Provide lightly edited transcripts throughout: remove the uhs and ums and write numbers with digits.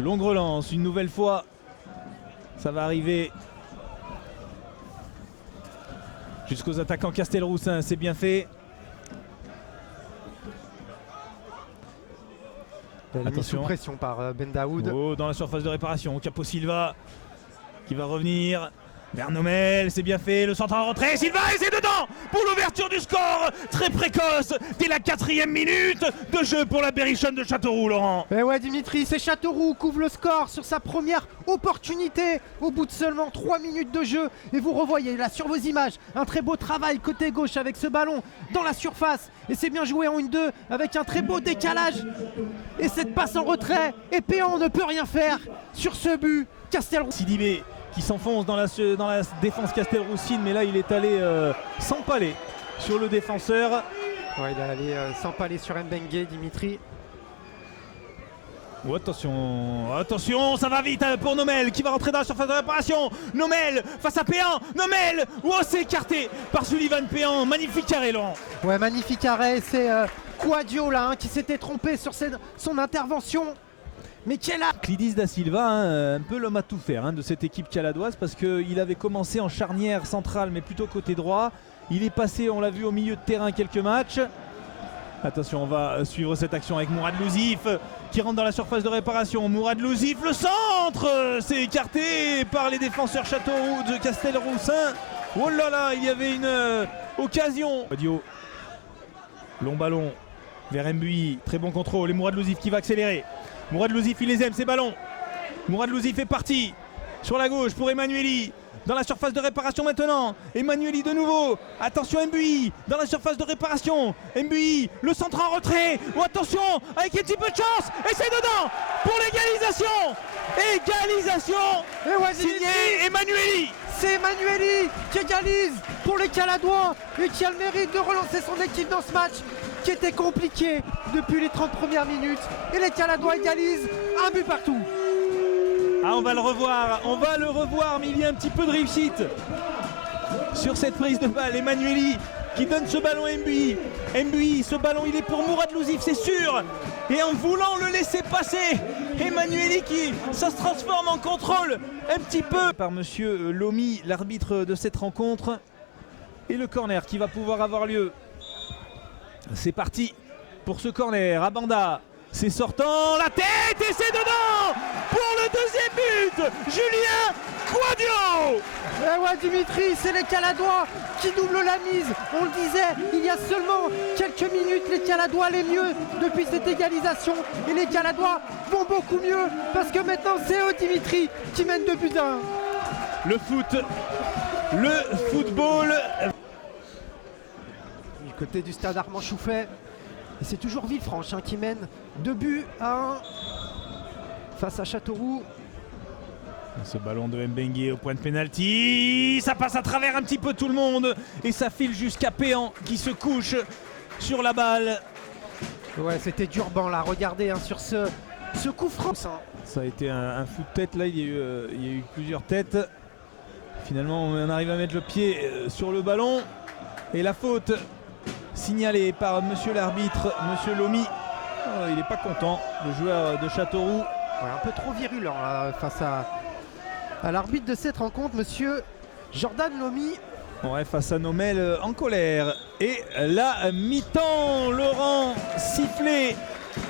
Longue relance, une nouvelle fois. Ça va arriver jusqu'aux attaquants Castelroussin, c'est bien fait. Attention. Sous pression par Ben Daoud. Oh, dans la surface de réparation, Capo Silva qui va revenir vers Nomel, c'est bien fait, le centre en retrait, Silva et c'est dedans pour l'ouverture du score, très précoce, dès la 4e minute de jeu pour la Berrichonne de Châteauroux, Laurent. Et ouais Dimitri, c'est Châteauroux couvre le score sur sa première opportunité au bout de seulement 3 minutes de jeu. Et vous revoyez là sur vos images un très beau travail côté gauche avec ce ballon dans la surface. Et c'est bien joué en 1-2 avec un très beau décalage. Et cette passe en retrait, et Péan ne peut rien faire sur ce but. Castelroussin. Sidibé qui s'enfonce dans la défense castelroussine, mais là il est allé sans palais sur le défenseur. Ouais, il est allé sans palais sur Mbengue, Dimitri. Oh, attention, ça va vite pour Nomel qui va rentrer dans la surface de réparation. Nomel face à Péan, Nomel, c'est écarté par Sullivan Péan. Magnifique arrêt, Laurent. Ouais, magnifique arrêt, c'est Quadio là qui s'était trompé sur son intervention. Mais quel a Clidis da Silva, un peu l'homme à tout faire de cette équipe caladoise, parce qu'il avait commencé en charnière centrale mais plutôt côté droit. Il est passé, on l'a vu, au milieu de terrain quelques matchs. Attention, on va suivre cette action avec Mourad Louzif qui rentre dans la surface de réparation. Mourad Louzif, le centre, c'est écarté par les défenseurs Châteauroux de Castelroussin. Oh là là, il y avait une occasion. Audio. Long ballon vers Mbui, très bon contrôle et Mourad Louzif qui va accélérer. Mourad Louzif, il les aime ces ballons. Mourad Louzif est parti sur la gauche pour Emmanueli. Dans la surface de réparation maintenant. Emmanueli de nouveau. Attention Mbui dans la surface de réparation. Mbui, le centre en retrait. Oh, attention, avec un petit peu de chance. Et c'est dedans pour l'égalisation. Égalisation signé Emmanueli. C'est Emmanueli qui égalise pour les Caladois et qui a le mérite de relancer son équipe dans ce match qui était compliqué depuis les 30 premières minutes. Et les Caladois égalisent un but partout. Ah, on va le revoir, mais il y a un petit peu de réussite sur cette prise de balle. Emmanueli qui donne ce ballon à Mbui. Mbui, ce ballon il est pour Mourad Louzif, c'est sûr. Et en voulant le laisser passer, Emmanueli ça se transforme en contrôle un petit peu par monsieur Lomi, l'arbitre de cette rencontre. Et le corner qui va pouvoir avoir lieu. C'est parti pour ce corner. Abanda, c'est sortant, la tête et c'est dedans pour le deuxième but. Julien Quadio. Eh ouais Dimitri, c'est les Caladois qui doublent la mise. On le disait, il y a seulement quelques minutes, les Caladois allaient mieux depuis cette égalisation. Et les Caladois vont beaucoup mieux parce que maintenant c'est eux Dimitri qui mènent 2-1. Le football. Du côté du stade Armand Chouffet. Et c'est toujours Villefranche qui mène 2-1 face à Châteauroux. Ce ballon de Mbengue au point de pénalty, ça passe à travers un petit peu tout le monde et ça file jusqu'à Péan qui se couche sur la balle. Ouais, c'était Durban là, regardez sur ce coup franc. Ça a été un fou de tête là, il y a eu plusieurs têtes. Finalement on arrive à mettre le pied sur le ballon et la faute signalée par monsieur l'arbitre, monsieur Lomi. Il n'est pas content, le joueur de Châteauroux. Ouais, un peu trop virulent là, face à l'arbitre de cette rencontre, monsieur Jordan Lomi. Ouais, face à Nomel en colère. Et la mi-temps, Laurent, sifflé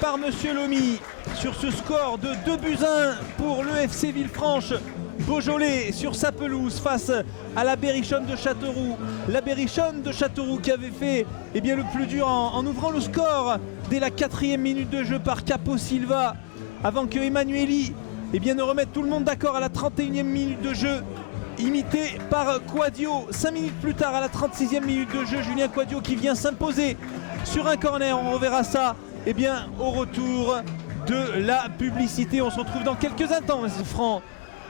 par monsieur Lomi sur ce score de 2-1 pour le FC Villefranche. Beaujolais sur sa pelouse face à la Berrichonne de Châteauroux. La Berrichonne de Châteauroux qui avait fait le plus dur en ouvrant le score dès la 4e minute de jeu par Capo Silva, avant que Emmanueli ne remette tout le monde d'accord à la 31e minute de jeu, imité par Quadio. 5 minutes plus tard, à la 36e minute de jeu, Julien Quadio qui vient s'imposer sur un corner. On reverra ça au retour de la publicité. On se retrouve dans quelques instants, Franck.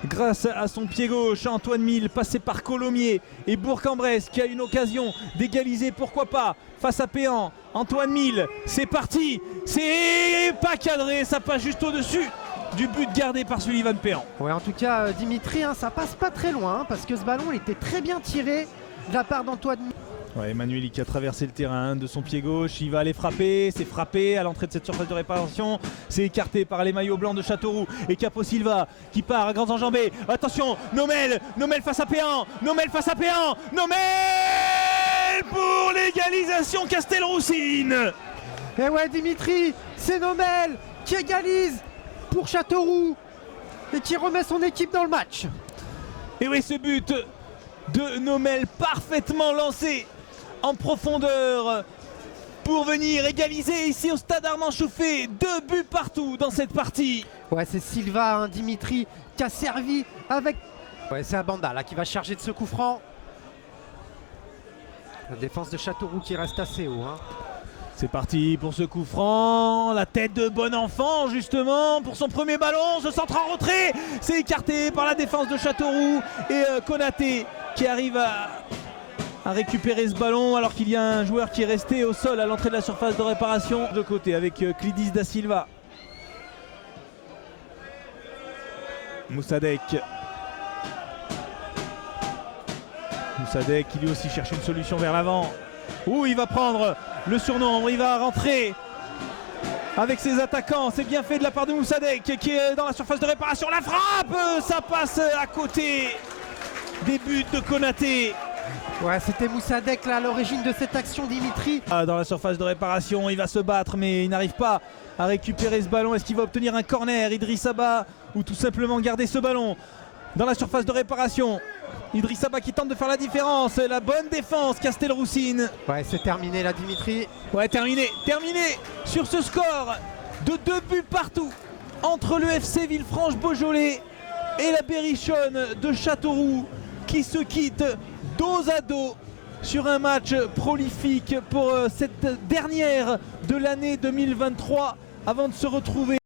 Grâce à son pied gauche, Antoine Mille passé par Colomiers et Bourg-en-Bresse qui a une occasion d'égaliser, pourquoi pas, face à Péan. Antoine Mille, c'est parti, c'est pas cadré, ça passe juste au-dessus du but gardé par Sullivan Péan. Ouais, en tout cas Dimitri, ça passe pas très loin parce que ce ballon il était très bien tiré de la part d'Antoine Mille. Ouais, Emmanuel qui a traversé le terrain de son pied gauche, il va aller frapper, c'est frappé à l'entrée de cette surface de réparation, c'est écarté par les maillots blancs de Châteauroux et Capo Silva qui part à grands enjambées. Attention, Nomel face à Péan, Nomel pour l'égalisation Castelroussine. Et ouais Dimitri, c'est Nomel qui égalise pour Châteauroux et qui remet son équipe dans le match. Et oui, ce but de Nomel parfaitement lancé en profondeur pour venir égaliser ici au stade Armand Chauffé. 2 buts partout dans cette partie. Ouais, c'est Silva, hein, Dimitri, qui a servi avec... Ouais, c'est Abanda là qui va charger de ce coup franc. La défense de Châteauroux qui reste assez haut. Hein. C'est parti pour ce coup franc, la tête de bon enfant justement pour son premier ballon, ce centre en retrait, c'est écarté par la défense de Châteauroux et Konaté qui arrive à récupérer ce ballon alors qu'il y a un joueur qui est resté au sol à l'entrée de la surface de réparation de côté avec Clidis da Silva. Moussadek qui lui aussi cherche une solution vers l'avant. Ouh, il va prendre le surnombre, il va rentrer avec ses attaquants. C'est bien fait de la part de Moussadek qui est dans la surface de réparation. La frappe, ça passe à côté des buts de Konaté. Ouais, c'était Moussadek là à l'origine de cette action, Dimitri. Dans la surface de réparation, il va se battre mais il n'arrive pas à récupérer ce ballon. Est-ce qu'il va obtenir un corner, Idrissa Ba, ou tout simplement garder ce ballon dans la surface de réparation? Idrissa Ba qui tente de faire la différence, la bonne défense Castelroussine. Ouais, c'est terminé là, Dimitri. Ouais, terminé sur ce score de 2 buts partout entre le FC Villefranche-Beaujolais et la Berrichonne de Châteauroux qui se quittent dos à dos sur un match prolifique pour cette dernière de l'année 2023 avant de se retrouver